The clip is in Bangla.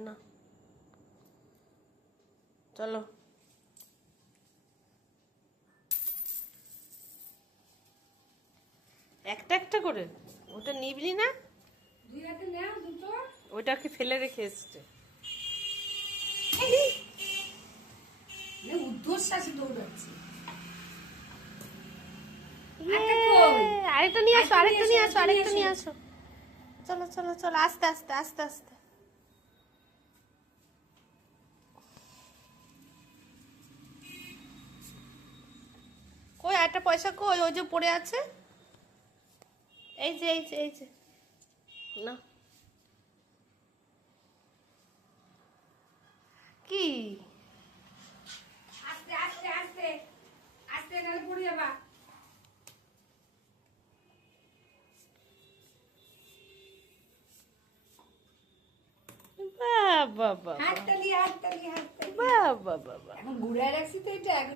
না চলো একটা একটা করে ওটা নিবলি না দুই হাতে নাও দুটো ওইটাকে ফেলে রেখে এসছে উদ্ধশ্বাসে দৌড়াচ্ছে আরেকটা নিয়ে আসো আরেকটা নিয়ে আসো আরেকটা নিয়ে আসো চলো চলো চলো আস্তে আস্তে আস্তে আস্তে কই একটা পয়সা কই ওই যে পড়ে আছে এই যে এই যে এই যে না কি আস্তে আস্তে আস্তে আস্তে নালে পড়ে যাবা বাহ বাহ বাহ হাততালি হাততালি হাততালি বাহ বাহ বাহ এখন ঘুরে রাখছি তো এটা